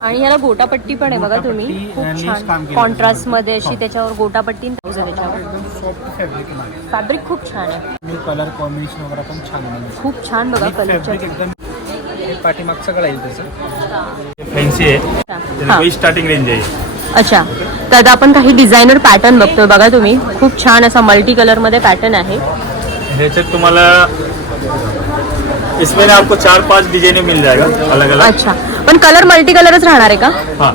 आणि ह्याला गोटापट्टी पण आहे बघा तुम्ही, खूप छान कॉन्ट्रास्ट मध्ये अशी त्याच्यावर गोटापट्टी त्याच्यावर फॅब्रिक खूप छान आहे. कलर कॉम्बिनेशन वगैरे पण छान आहे, खूप छान बघा कलर एकदम पाठीमाग सगळं येईल तसं. फॅन्सी आहे, स्टार्टिंग रेंज आहे. अच्छा, तर आता आपण काही डिझायनर पॅटर्न बघतोय बघा तुम्ही, खूप छान असा मल्टी कलर मध्ये पॅटर्न आहे. ह्याच्यात तुम्हाला इसमें आपको 4-5 डिजाइन मिल जाएगा अलग अलग. अच्छा, पण कलर मल्टी कलरच राहणार आहे का? हाँ,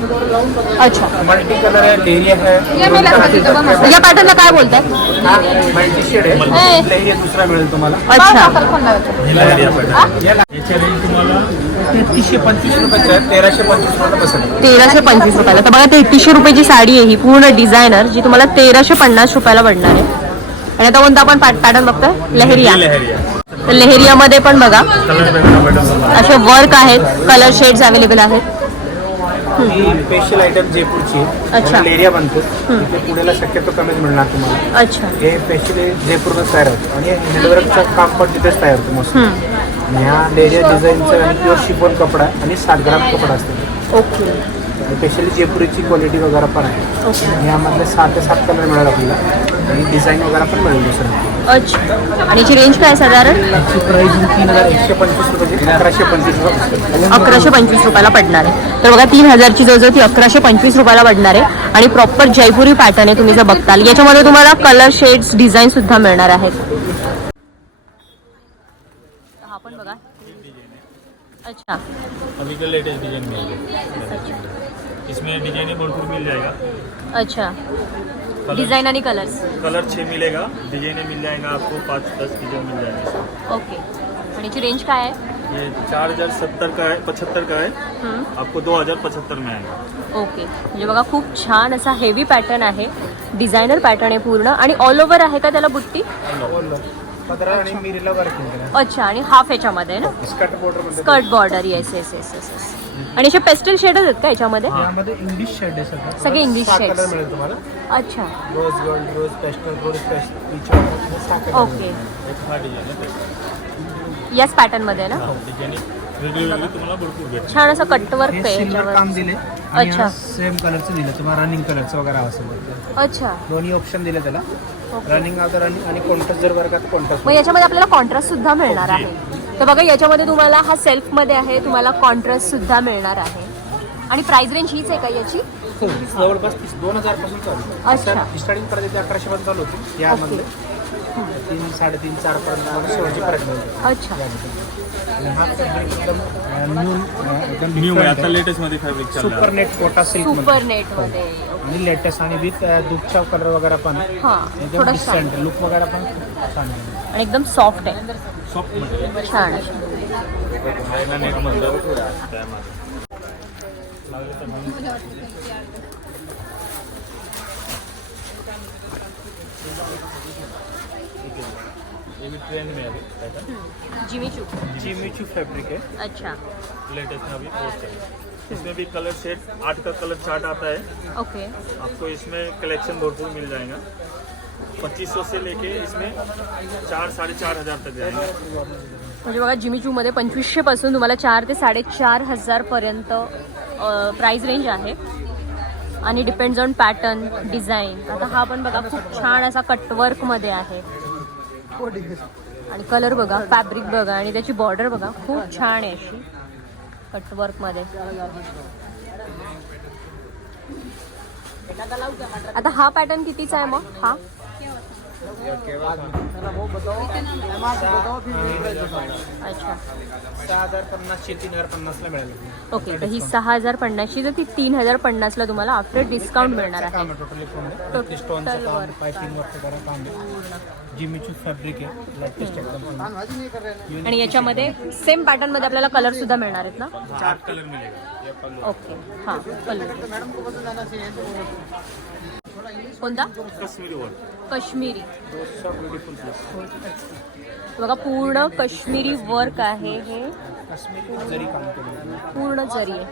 अच्छा, मल्टी कलर है, लेरिया है. या पॅटर्नला काय बोलताय? मल्टी शेड आहे, लेरिया दुसरा मिळेल तुम्हाला. अच्छा, याची रेंज तुम्हाला 3325 रुपयाचं आहे, 1325 रुपये बसेल. 1325 रुपयाला. तर बघा 3300 रुपयाची साडी आहे ही पूर्ण डिझायनर, जी तुम्हाला 1350 रुपयाला पडणार आहे. आणि आता कोणता आपण पॅटर्न बघतोय? लहेरिया. तर लहेरियामध्ये पण बघा असे वर्क आहेत, कलर शेड्स अवेलेबल आहेत. स्पेशल आयटम जयपूरची आहे. अच्छा. लेरिया बनतो, इथे पुण्याला शक्यतो कमीच मिळणार तुम्हाला. अच्छा, हे स्पेशली जयपूरच तयार होतं आणि हँडवर्कचं काम पण तिथेच तयार होतं मस्त. आणि हा लेरिया डिझाईनचा आणि प्युअर शिफॉन कपडा आणि 7 ग्राम कपडा असतो. ओके. स्पेशली जयपुरीची क्वालिटी वगैरे पण आहे. आणि यामधले 7 ते 7 कलर मिळेल आपल्याला आणि डिझाईन वगैरे पण मिळेल दुसरं. अच्छा, आणि याची रेंज काय साधारण? याची प्राईस 3125 रुपये, 1125 रुपये. 1125 रुपयाला पडणार आहे. तर बघा 3000ची जवळजवळ ती 1125 रुपयाला पडणार आहे. आणि प्रॉपर जयपुरी पॅटर्न आहे, तुम्ही जर बघताल याच्यामध्ये तुम्हाला कलर शेड्स डिझाईन सुद्धा मिळणार आहेत. हा पण बघा. अच्छा, अभी का लेटेस्ट डिजाइन मिलेगा. इसमें डिजाइन भरपूर मिल जाएगा. अच्छा, डिझाईन आणि कलर्स. कलर 6 मिलेगा, डिजाइन मिल जाएगा आपको 5-10 डिजाइन मिल जाएगा. ओके. आणि याची रेंज काय आहे? ये 4070 का है, 75 का है, आपको 2075 में आएगा. ओके. म्हणजे बघा खूप छान असा हेवी पॅटर्न आहे, डिझायनर पॅटर्न आहे पूर्ण. आणि ऑल ओव्हर आहे का त्याला बुट्टी? पदरा आणि मिरीला वर्किंग केलं. अच्छा, आणि हाफ याच्यामध्ये ना skirt border skirt border. Yes yes yes yes yes. आणि असे पेस्टल शेडच आहेत का याच्यामध्ये? यामध्ये इंग्लिश शेड आहे सगळं. सगळे इंग्लिश शेड्स. कलर मिळेल तुम्हाला. अच्छा, रोज गोल्ड, रोज पेस्टल, रोज पेस्टल. ओके. एक हा डिजाइन है, याच पॅटर्न मध्ये ना डिजाइन वेगळी तुम्हाला भरपूर भेटेल. छान असं कटवर्क आहे सिल्वर याच्यावर. काम दिले. अच्छा. सेम कलरचं दिलं तुम्हाला, रनिंग कलरचं वगैरे असेल. अच्छा, दोन्ही ऑप्शन दिले त्याला, रनिंग आता रनिंग आणि कॉन्ट्रास्ट जर वर्गात कॉन्ट्रास्ट. मग याच्यामध्ये आपल्याला कॉन्ट्रास्ट सुद्धा मिळणार आहे. तर बघा याच्यामध्ये तुम्हाला हा सेल्फ मध्ये आहे, तुम्हाला कॉन्ट्रास्ट सुद्धा मिळणार आहे. आणि प्राइस रेंज हीच आहे का याची? जवळपास 2000 पासून चालू. अच्छा. स्टार्टिंग करायची 1100 पासून चालू होती. यामध्ये 3, 3.5, 4 पर्यंत शेवटची पर्यंत मिळते. अच्छा, आणि हा फॅब्रिक एकदम न्यू आहे, आता लेटेस्ट मध्ये फॅब्रिक चालू super net Kota silk super net मध्ये. आणि लेटेस्ट आणि विथ दुपचा कलर वगैरे पण हा, एकदम थोडं डिसेंट लुक वगैरे पण खूप छान आहे. आणि एकदम सॉफ्ट आहे, सॉफ्ट मध्ये छान. नेट मध्ये ये भी ट्रेंड में है अभी. जिमीचू. जिमीचू फैब्रिक है. अच्छा, लेटेस्ट में अभी पोस्ट है. इसमें भी कलर सेट 8 का कलर चार्ट आता है. ओके. आपको इसमें कलेक्शन भरपूर मिल जाएगा. 2500 से लेके इसमें 4-4.5 हजार तक जाएंगे. म्हणजे बघा जिमीचू मध्ये 2500 पासून तुम्हाला 4 ते 4.5 पर्यंत प्राइस रेंज आहे. आणि डिपेंड्स ऑन पॅटर्न डिझाईन. आता हा पण बघा खूप छान असा कटवर्क मध्ये आहे. आणि कलर बघा, फॅब्रिक बघा, आणि त्याची बॉर्डर बघा खूप छान आहे अशी कटवर्क मध्ये. आता हा पॅटर्न कितीचा आहे मग? हा अच्छा, 6050 3050 ला मिळेल. ओके. तर ही 6050 तर ती 3050 ला तुम्हाला आफ्टर डिस्काउंट मिळणार आहे. टोटली Total स्टोनचं काम, work. पाइपिंग वर्क वगैरे काम आहे. जिमीचू फॅब्रिक आहे, लेटेस्ट एकदम. आणि याच्यामध्ये सेम पॅटर्न मध्ये आपल्याला कलर सुद्धा मिळणार आहेत ना? 4 कलर मिलेगा. ओके. हा, कलर कोणता? Kashmiri work. Kashmiri. Beautiful piece. बघा पूर्ण काश्मीरी वर्क आहे हे, काश्मीरी जरी काम केलं पूर्ण जरी आहे.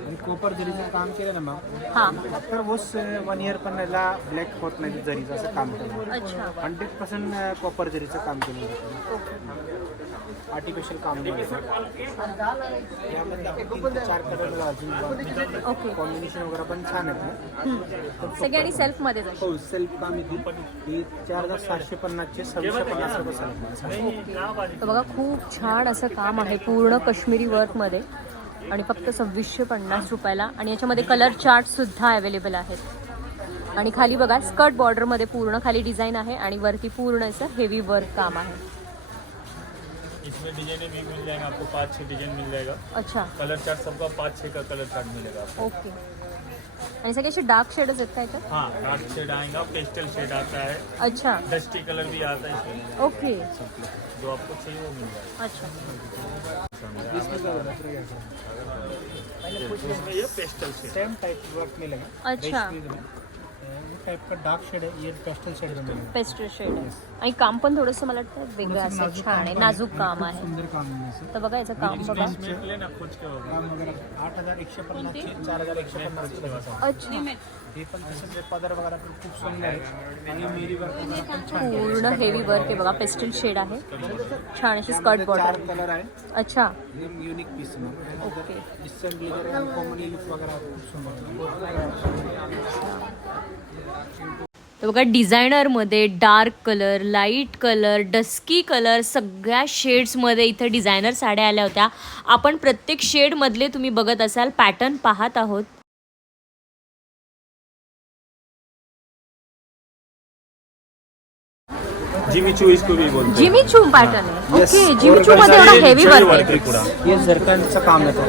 आणि कोपर जरीचं काम केलं ना मग, हा, तर वॉस 1 इयर पण याला ब्लॅक होत नाही जरीचं असं काम केलं. अच्छा. 100% कॉपर जरीचं काम केलं जातं. आर्टिफिशियल काम यामध्ये 4 कलर ओके. कॉम्बिनेशन वगैरे पण छान आहेत. सगळ्यांनी सेल्फ मध्ये जाईल. हो सेल्फ काम येते. ही 4750 चे 2650 रुपये चालत. तर बघा खूप छान असं काम आहे पूर्ण काश्मीरी वर्क मध्ये आणि फक्त 2650 रुपयाला. आणि याच्यामध्ये कलर चार्ट सुद्धा अवेलेबल आहेत. आणि खाली बघा स्कर्ट बॉर्डर मध्ये पूर्ण खाली डिझाईन आहे आणि वरती पूर्ण असं हेवी वर्क काम आहे. इसमें डिजाइन भी मिल जाएगा आपको, 5-6 डिजाइन मिल जाएगा. अच्छा कलर चार्ट सबका 5-6 का कलर चार्ट मिलेगा आपको. ओके. आणि सगळे असे डार्क शेडच आहेत का याच्यात? हाँ डार्क शेड आएगा, पेस्टल शेड आता है, अच्छा डस्टी कलर भी आता है इसमें. ओके. जो आपको चाहिए वो मिल जाएगा. अच्छा इसमें ये pastel shade. Same type work मिलेगा. अच्छा टाइप का डार्क शेड है, ये पेस्टल शेड में मिलेगा. पेस्टल शेड आहे. आणि काम पण थोडंसं मला वाटतं वेगळं असं छान आहे, नाजूक काम आहे. सुंदर काम है इसमें. तर बघा याचं काम बघा. इसमें लेना खुद के होगा. काम वगैरे 8150 चे 4150 चे बघा. अच्छा हे पण तसंच आहे, पदर वगैरे पण खूप सुंदर आहे आणि मेरी वर्क वगैरे पण छान आहे. पूर्ण हेवी वर्क आहे बघा. पेस्टल शेड आहे, छान अशी स्कर्ट 4 बॉर्डर. कलर आहे. अच्छा एकदम युनिक पीस आहे. ओके. डिसेंबली वगैरे कॉमन लुक वगैरे खूप सुंदर आहे. तर बघा डिझायनरमध्ये dark colour, light colour, dusky colour सगळ्या शेड्समध्ये इथं डिझायनर साड्या आल्या होत्या. आपण प्रत्येक शेडमधले तुम्ही बघत असाल पॅटर्न पाहत आहोत. जिमी चू इसको भी बोलते हैं. जिमी चू पॅटर्न आहे. Yes. ओके. जिमी चू मध्ये एवढा हेवी वर्क आहे. पूरा. हे झरकांचं काम येतं.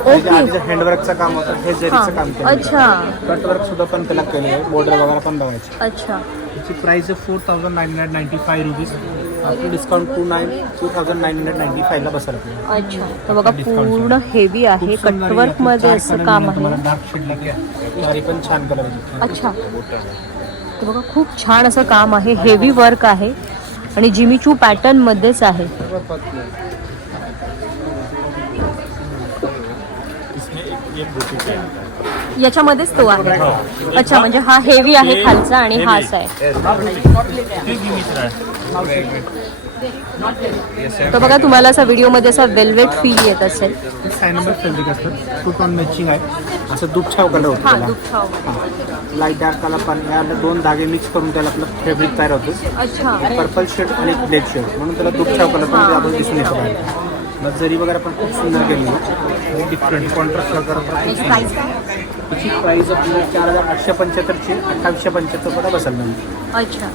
ओके. आधीचं हँडवर्कचं काम होतं, हे जरीचं काम केलं. अच्छा कटवर्क सुद्धा पण त्याला केलं आहे. बॉर्डर वगैरे पण बघायचे. अच्छा त्याची प्राइस आहे 4995 रुपीज. आपलं डिस्काउंट 2995 ला बसेल आपल्याला. अच्छा. तर बघा पूर्ण हेवी आहे, कटवर्क मध्ये असं काम आहे. डार्क शेड लागेल पण छान कलर आहे. अच्छा. तर बघा खूप छान असं काम आहे, हेवी वर्क आहे आणि जिमी चू पॅटर्न मध्येच आहे. इसमें ये बुटीक है. याच्यामध्येच तो आहे. अच्छा म्हणजे हा हेवी आहे खालचा आणि हा असा आहे. ये जिमी चू है. तर बघा तुम्हाला असा व्हिडिओमध्ये असा वेल्वेट फील येत असेल. सायनबर फॅब्रिक असतं, टू टॉन मॅचिंग आहे. असं दुपछाव कलर होतं हा त्याला. दुःखाव. लाईट डार्क कलर पण याला 2 धागे मिक्स करून त्याला आपलं फॅब्रिक तयार होतो. अच्छा पर्पल शेड आणि ब्लॅक शेड म्हणून त्याला दुपछाव कलर पण त्याला दिसून येतो बाहेर. मग जरी वगैरे पण खूप सुंदर केली आहे. डिफरंट कॉन्ट्रास्ट वगैरे पण याची प्राइस काय? त्याची प्राइस आपल्याला 4875 ची 2875 रुपयाला बसेल मॅम. अच्छा.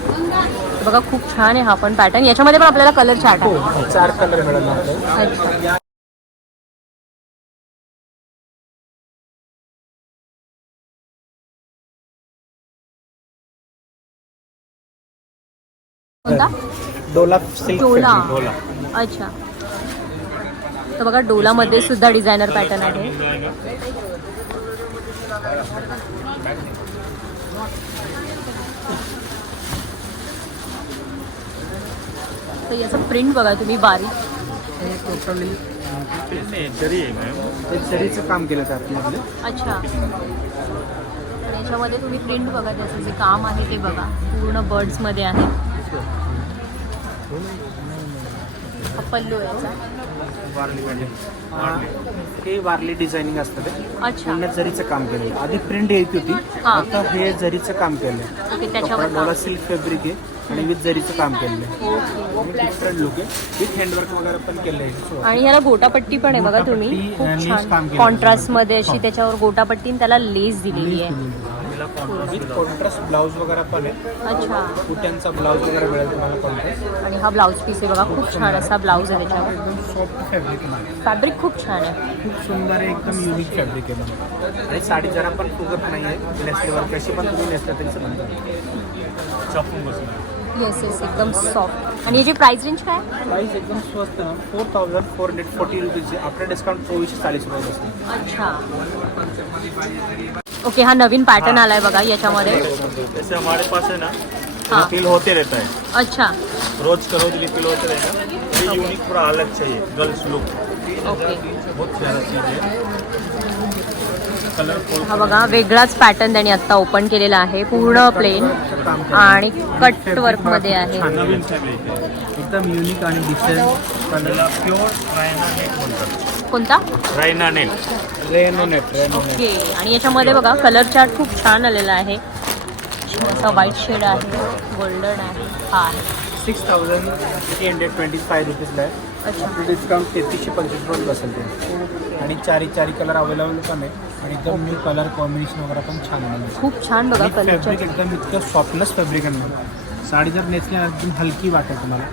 बघा खूप छान आहे हा पण पॅटर्न. याच्यामध्ये पण आपल्याला कलर चार्ट आहे. 4 कलर मिळेल आपल्याला. अच्छा. कोणता? डोला सिल्क डोला. फॅब्रिक. अच्छा. तर बघा डोलामध्ये सुद्धा डिझायनर पॅटर्न आहे. तर याचं प्रिंट बघा तुम्ही बारीक. हे टोटली जरी है मैम. ते जरीचं काम केलं जातं आपल्याला. अच्छा. आणि याच्यामध्ये तुम्ही प्रिंट बघा, त्याचं जे काम आहे ते बघा पूर्ण बर्ड्समध्ये आहे. हा पल्लू आहे याचा. हे वारली डिझायनिंग असतं ते. अच्छा पूर्ण जरीचं काम केलं. आधी प्रिंट येत होती, हा. आता हे जरीचं काम केलं. ओके. त्याच्यावर डोला सिल्क फॅब्रिक आहे आणि विथ जरीचं काम केलेलं आहे. डिफरंट लुक आहे. विथ हँडवर्क वगैरे पण केलं आहे. आणि ह्याला गोटापट्टी पण आहे बघा तुम्ही. गोटापट्टी खूप आणि छान काम केलं. कॉन्ट्रास्ट मध्ये अशी त्याच्यावर गोटापट्टी आणि त्याला लेस दिलेली आहे. विथ कॉन्ट्रास्ट ब्लाऊज वगैरे पण आहे. अच्छा. कुट्यांचा ब्लाऊज वगैरे मिळेल तुम्हाला कॉन्ट्रास्ट. आणि हा ब्लाऊज पीस आहे बघा, खूप छान असा ब्लाऊज आहे त्याच्यावर. एकदम सॉफ्ट फॅब्रिक आहे. फॅब्रिक खूप छान आहे. खूप सुंदर आहे, एकदम युनिक फॅब्रिक आहे. आणि साडी जरा पण फुगत नाही आहे. नेसल्यावर कशी पण तुम्ही नेसल्या तरी म्हणतात. चपून बसना. येस येस एकदम सॉफ्ट. आणि याची प्राइस रेंज काय? प्राइस एकदम स्वस्त 4440 रुपीजची. आफ्टर डिस्काउंट 2440 रुपये बसते. अच्छा. ओके. हा नवीन पॅटर्न आलाय बघा याच्यामध्ये. जैसे हमारे पास है ना, हाँ. रिफिल होते रहता है. अच्छा. रोज का रोज रिफिल होते रहता है. ये यूनिक पूरा अलग चाहिए, गर्ल्स लुक. ओके. बहुत प्यारा चीज है. कलरफुल. हा बघा वेगळाच पॅटर्न त्यांनी आता ओपन केलेला आहे. पूर्ण प्लेन आणि कट वर्क मध्ये आहे. नवीन फॅब्रिक है. एकदम युनिक आणि डिफरंट त्याला प्युअर रायना नेट म्हणतात. कोणता? रायना नेट. Reno net. ओके. आणि याच्यामध्ये बघा कलर चार्ट खूप छान आलेला आहे. असा व्हाईट शेड आहे, गोल्डन आहे. हा 6,325 रुपीजला आहे. अच्छा. आपलं डिस्काउंट 3325 बसेल ते. आणि चारी कलर अवेलेबल पण आहे आणि एकदम न्यू कलर कॉम्बिनेशन वगैरे पण छान आहे. खूप छान बघा कलर फॅब्रिक एकदम इतकं सॉफ्टनेस फॅब्रिक आहे. साडी जर नेसल्यावर एकदम हलकी वाटेल तुम्हाला.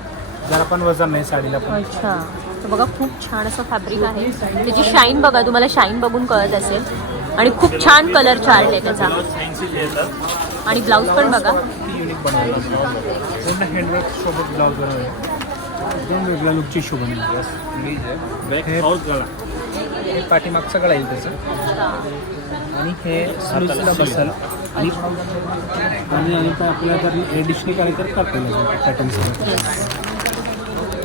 जरा पण वजन नाही साडीला पण. अच्छा. तर बघा खूप छान असं फॅब्रिक आहे. त्याची शाईन बघा, तुम्हाला शाईन बघून कळत असेल. आणि खूप छान कलर चार्ट आहे त्याचा. आणि ब्लाऊज पण बघा युनिक बनवलं. पूर्ण हँडवर्क सोबत ब्लाऊज बनवलं. एकदम वेगळ्या लुकची शो हे पाठीमागचं गळा येईल त्याचं. आणि हे स्लीव्सला बसेल. आणि काय आपल्याला जर एडिशनल करायचं तर टाकलेलं पॅटर्न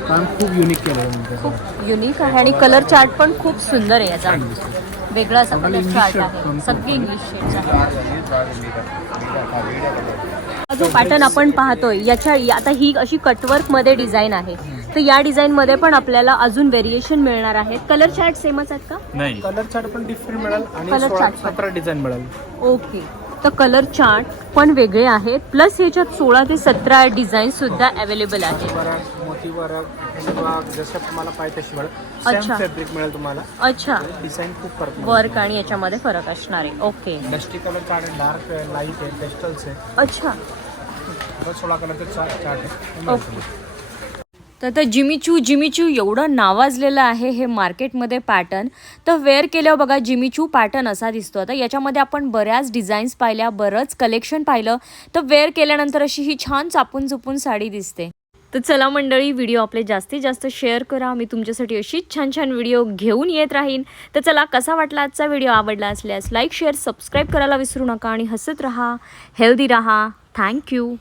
कारण खूप युनिक केलं आहे. खूप युनिक आहे आणि कलर चार्ट पण खूप सुंदर आहे याचा. वेगळा असा कलर चार्ट आहे. सगळे इंग्लिश शेड्स आहे. जो पॅटर्न आपण पाहतोय याच्या आता ही अशी कटवर्क मध्ये डिझाईन आहे. तर या डिझाईन मध्ये पण आपल्याला अजून व्हेरिएशन मिळणार आहेत. कलर चार्ट सेमच आहेत का? नाही, कलर चार्ट पण डिफरंट मिळेल आणि Color chart 16-17 डिझाईन मिळेल. ओके. तर कलर चार्ट पण वेगळे आहेत. प्लस ह्याच्यात 16 ते 17 डिझाईन सुद्धा अवेलेबल आहे. मोती वर्क जसं तुम्हाला पाहिजे तशी मिळेल. अच्छा. सेम फॅब्रिक मिळेल तुम्हाला. अच्छा. डिझाईन खूप फरक मिळेल. वर्क आणि याच्यामध्ये फरक असणार आहे. ओके. डस्टी कलर चार्ट आहे, डार्क आहे, लाईट आहे, पेस्टल्स आहे. अच्छा. 16 कलरचे चार्ट आहे. ओके. तर जिमीचू एवढं नावाजलेलं आहे हे मार्केटमध्ये पॅटर्न. तर वेअर केल्यावर बघा जिमीचू पॅटर्न असा दिसतो. आता याच्यामध्ये आपण बऱ्याच डिझाईन्स पाहिल्या, बरंच कलेक्शन पाहिलं. तर वेअर केल्यानंतर अशी ही छान चापून चुपून साडी दिसते. तर चला मंडळी, व्हिडिओ आपले जास्तीत जास्त शेअर करा. मी तुमच्यासाठी अशीच छान छान व्हिडिओ घेऊन येत राहीन. तर चला, कसा वाटला आजचा व्हिडिओ? आवडला असल्यास लाईक शेअर सबस्क्राईब करायला विसरू नका आणि हसत राहा, हेल्दी राहा. थँक्यू.